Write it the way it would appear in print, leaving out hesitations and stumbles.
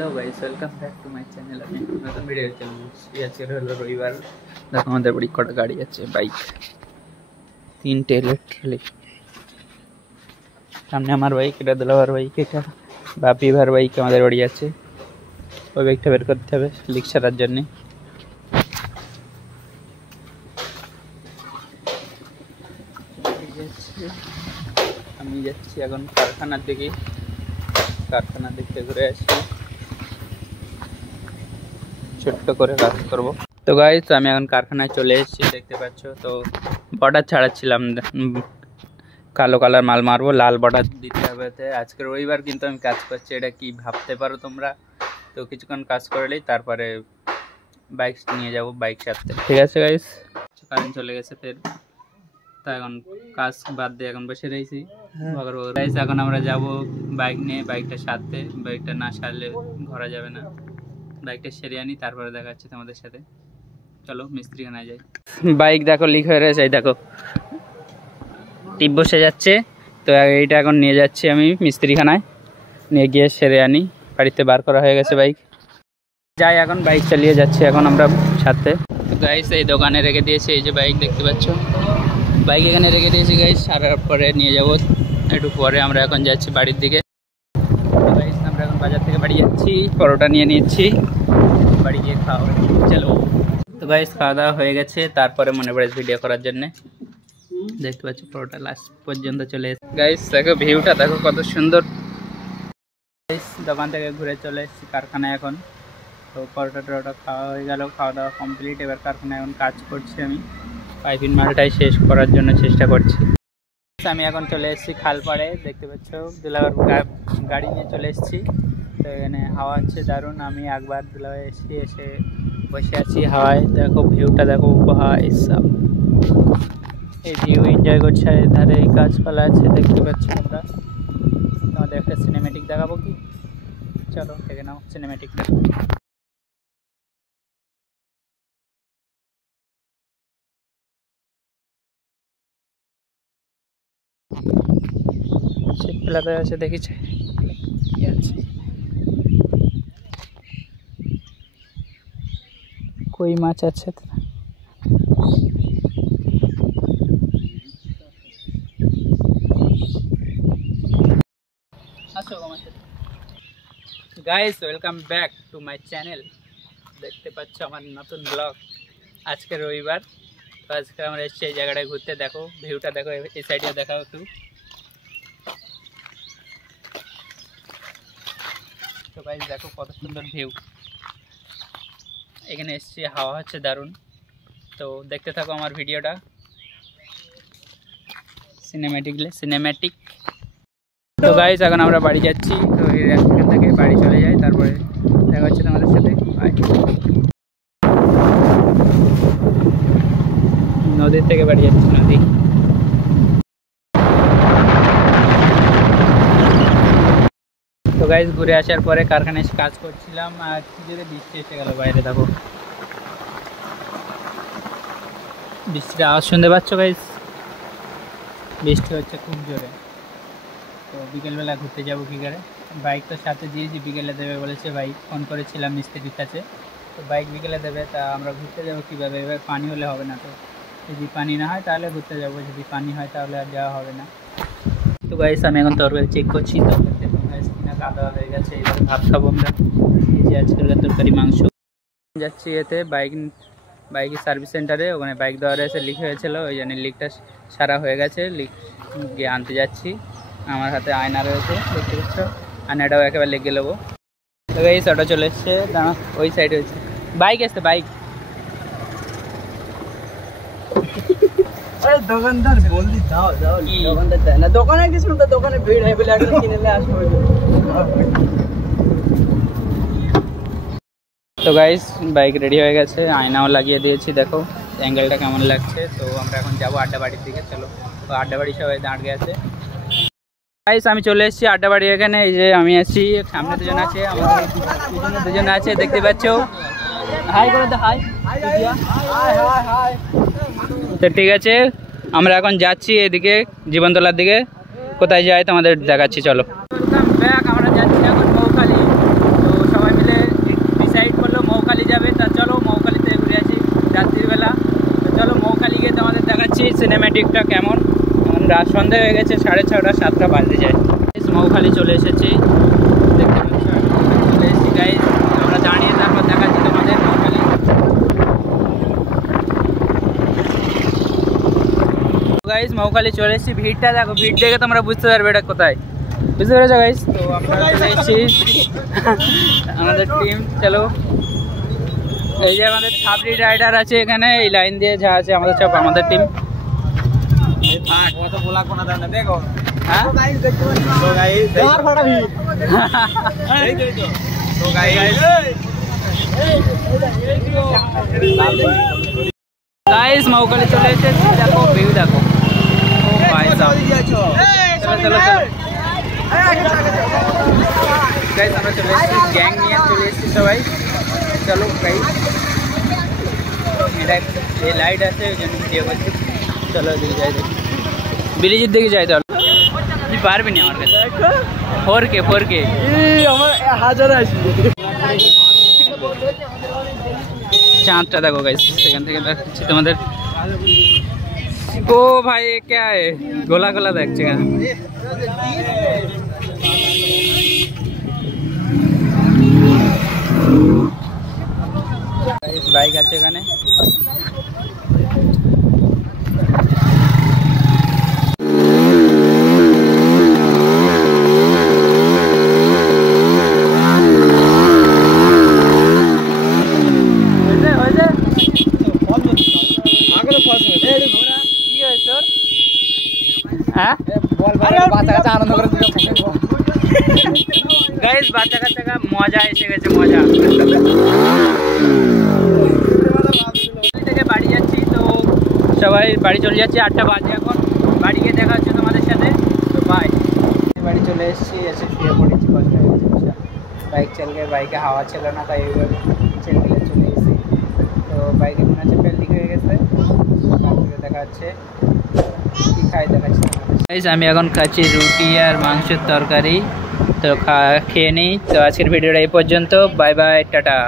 Hello guys, welcome back to my channel. আমি নতুন video চলে এসেছি। আজকে হলো রবিবার। দেখো আমাদের বড়ি কটা গাড়ি আছে, বাইক তিনটে ইলেকট্রিক। সামনে আমার বাইক, এটা দুলাভার বাইক, এটা বাপি ভার বাইক আমাদের বাড়ি আছে। ওই বাইকটা বের করতে হবে লিক ছাড়ার জন্য। আমি যাচ্ছি এখন কারখানার দিকে। কারখানার দিকে ঘুরে আসি, ছোট্ট করে কাজ করব। তো গাইস আমি এখন কারখানায় চলে এসেছি, দেখতে পাচ্ছ। তো বর্ডার ছাড়াচ্ছিলাম, কালো কালার মাল মারবো, লাল বর্ডার দিতে হবে। আজকে রবিবার কিন্তু আমি কাজ করছি, এটা কি ভাবতে পারো তোমরা? তো কিছুক্ষণ কাজ করলেই তারপরে বাইক নিয়ে যাব বাইক সারতে। ঠিক আছে গাইস, কারেন্ট চলে গেছে ফের। তা এখন কাজ বাদ দিয়ে এখন বসে রয়েছি। গাইস এখন আমরা যাব বাইক নিয়ে বাইকটা সারতে। বাইকটা না সারলে ঘোরা যাবে না। বাইকটা সেরে আনি, তারপরে দেখা যাচ্ছে তোমাদের সাথে। চলো মিস্ত্রিখানায় যাই। বাইক দেখো লিক হয়ে রয়েছে, এই দেখো টিপ বসে যাচ্ছে। তো এইটা এখন নিয়ে যাচ্ছি আমি মিস্ত্রিখানায়, নিয়ে গিয়ে সেরে আনি। বাড়িতে বার করা হয়ে গেছে বাইক। যাই এখন বাইক চালিয়ে যাচ্ছি এখন আমরা সাথে। তো গাইস এই দোকানে রেখে দিয়েছি, এই যে বাইক দেখতে পাচ্ছ। বাইক এখানে রেখে দিয়েছি গাইস, সারার পরে নিয়ে যাবো একটু পরে। আমরা এখন যাচ্ছি বাড়ির দিকে। গাইস আমরা এখন বাজার থেকে বাড়ি যাচ্ছি, পরোটা নিয়ে নিচ্ছি, বাড়ি গিয়ে খাওয়া। চলো। তো গাইস খাওয়া দাওয়া হয়ে গেছে, তারপরে মনে পড়ে ভিডিও করার জন্য। দেখতে পাচ্ছ পরোটা লাস্ট পর্যন্ত চলে এসেছে। গাইস দেখো ভিউটা দেখো কত সুন্দর। গাইস দোকান থেকে ঘুরে চলে এসেছি কারখানায় এখন। তো পরোটা টরোটা খাওয়া হয়ে গেল, খাওয়া দাওয়া কমপ্লিট। এবার কারখানায় এখন কাজ করছি আমি, পাইপিং মালটাই শেষ করার জন্য চেষ্টা করছি। আমি এখন চলে এসেছি খালপাড়ে, দেখতে পাচ্ছ দুলাভার গাড়ি নিয়ে চলে এসেছি। তো এখানে হাওয়া হচ্ছে দারুণ। আমি একবার দুলাভাই এসে বসে আছি হাওয়ায়। দেখো ভিউটা দেখো, ভাই সব এই ভিউ এনজয় করছে। ধারে এই গাছপালা আছে দেখতে পাচ্ছ তোমরা। তোমাদের একটা সিনেমেটিক দেখাবো কি? চলো দেখে নাও সিনেমেটিকটা। ছিপলাতে আছে দেখিছে কি আছে, কই মাছ আছে। Guys welcome back to my channel. দেখতে পাচ্ছ আমার নতুন ব্লগ। আজকে রবিবার, তো আজকে আমরা এসেছি এই জায়গাটায় ঘুরতে। দেখো ভিউটা দেখো, এই সাইডে দেখাও একটু। তো গাইস দেখো কত সুন্দর ভিউ। এখানে এসেছি, হাওয়া হচ্ছে দারুণ। তো দেখতে থাকো আমার ভিডিওটা, সিনেম্যাটিক। তো গাইস এখন আমরা বাড়ি যাচ্ছি। তো এখান থেকে বাড়ি চলে যাই, তারপরে দেখা হচ্ছে তোমাদের সাথে। নদীর থেকে বাড়ি যাচ্ছি, নদী। তো গাইস ঘুরে আসার পরে কারখানায় কাজ করছিলাম, আর কি জোরে বৃষ্টি এসে গেল বাইরে। দেখো বৃষ্টির আওয়াজ শুনতে পাচ্ছ গাইস? বৃষ্টি হচ্ছে খুব জোরে। তো বিকেলবেলা ঘুরতে যাবো কী করে? বাইক তো সাথে দিয়েছি, বিকেলে দেবে বলেছে। বাইক ফোন করেছিলাম মিস্ত্রির কাছে, তো বাইক বিকেলে দেবে। তা আমরা ঘুরতে যাবো কীভাবে? এবার পানি হলে হবে না। তো যদি পানি না হয় তাহলে ঘুরতে যাবো, যদি পানি হয় তাহলে আর যাওয়া হবে না। তো গাইস আমি এখন তরকারি চেক করছি। তরকারিতে কিনা কাদা হয়ে গেছে, এবার ভাত খাবো আমরা। এই যে আজকের তরকারি মাংস। যাচ্ছি এতে বাইকের সার্ভিস সেন্টারে, ওখানে বাইক দেওয়ার এসে লিক হয়েছিল, ওই জন্য লিকটা সারা হয়ে গেছে। লিক গিয়ে আনতে যাচ্ছি। আমার হাতে আয়না রয়েছে দেখতে পাচ্ছ, আয়নাটাও একেবারে লেগে নেবো। তো এই অটো চলে এসছে, দাঁড়া ওই সাইডে হচ্ছে বাইক আসছে, বাইক। দোকানদার বললি দাও দোকানদার দেয় না। দোকানে কিছু না, দোকানে ভিড় হয় বলে একটা কিনে নিয়ে আসবো। তো গাইস বাইক রেডি হয়ে গেছে, আয়নাও লাগিয়ে দিয়েছি। দেখো অ্যাঙ্গেলটা কেমন লাগছে। তো আমরা এখন যাবো আড্ডা বাড়ির দিকে। চলো, তো আড্ডা বাড়ি সবাই দাঁড়িয়ে আছে। গাইস আমি চলে এসেছি আড্ডা বাড়ি। এখানে এই যে আমি আছি, সামনে দুজন আছে, আমাদের দুজন আছে দেখতে পাচ্ছ। হাই করে দে, হাই। তো ঠিক আছে, আমরা এখন যাচ্ছি এদিকে জীবনতলার দিকে। কোথায় যাই তোমাদের দেখাচ্ছি, চলো। আমরা যাচ্ছি এখন মৌখালি। তো সবাই সিনেম্যাটিকটা কেমন। এখন রাত সন্ধে হয়ে গেছে, 6:30 7টা বাজতে যায়। মৌখালি চলে এসেছি, দেখতে পাচ্ছ চলে এসেছি গাইস। আমরা দাঁড়িয়ে তারপর দেখাচ্ছি তোমাদের মৌখালি। গাইস মৌখালি চলে এসেছি, ভিড়টা দেখো, ভিড় দেখে তোমরা বুঝতে পারবে এটা কোথায়, বুঝতে পেরেছো গাইস? তো আমরা চলে এসেছি আমাদের টিম। চলো, এই যে আমাদের সাবরি রাইডার আছে এখানে, এই লাইন দিয়ে যা আছে আমাদের সব আমাদের টিম। গাইস মৌখালি চলে এসেছি, দেখো ভিউ দেখো। ও ভাই সাহেব, চলো চলো চলো গাইস, আমরা চলে এসেছি গ্যাং নিয়ে চলে এসেছি সবাই। চলো গাইস, এই লাইট আছে ওই জন্য ভিডিও করছি। চলো দিকে যাই, দেখি ব্রিজের দিকে যাই। তাহলে তুই পারবি না আমার কাছে। 4K আমার হাজার আছে। চাঁদটা দেখো গাইস, সেখান থেকে দেখাচ্ছি তোমাদের। ও ভাই क्या है, গোলা গোলা দেখছে এখানে। বাইক আছে এখানে। গাইস বাচ্চা কাচ্চা মজা এসে গেছে, মজা। থেকে বাড়ি যাচ্ছি, তো সবাই বাড়ি চলে যাচ্ছি, 8টা বাজে এখন। বাড়ি গিয়ে দেখা হচ্ছে তোমাদের সাথে, তো বাই। বাড়ি চলে এসেছি, এসে শুয়ে পড়েছি, কষ্ট হয়ে গেছে। বাইক চালিয়ে বাইকে হাওয়া ছিল না, তাই এইভাবে চলে এসেছি। তো বাইকে মনে হচ্ছে ফেল লিক হয়ে গেছে, তারপরে দেখা হচ্ছে কি খাই দেখাচ্ছি। আমি এখন খাচ্ছি রুটি আর মাংসের তরকারি, তো খেয়ে নিই। তো আজকের ভিডিওটা এই পর্যন্ত, বাই বাই, টাটা।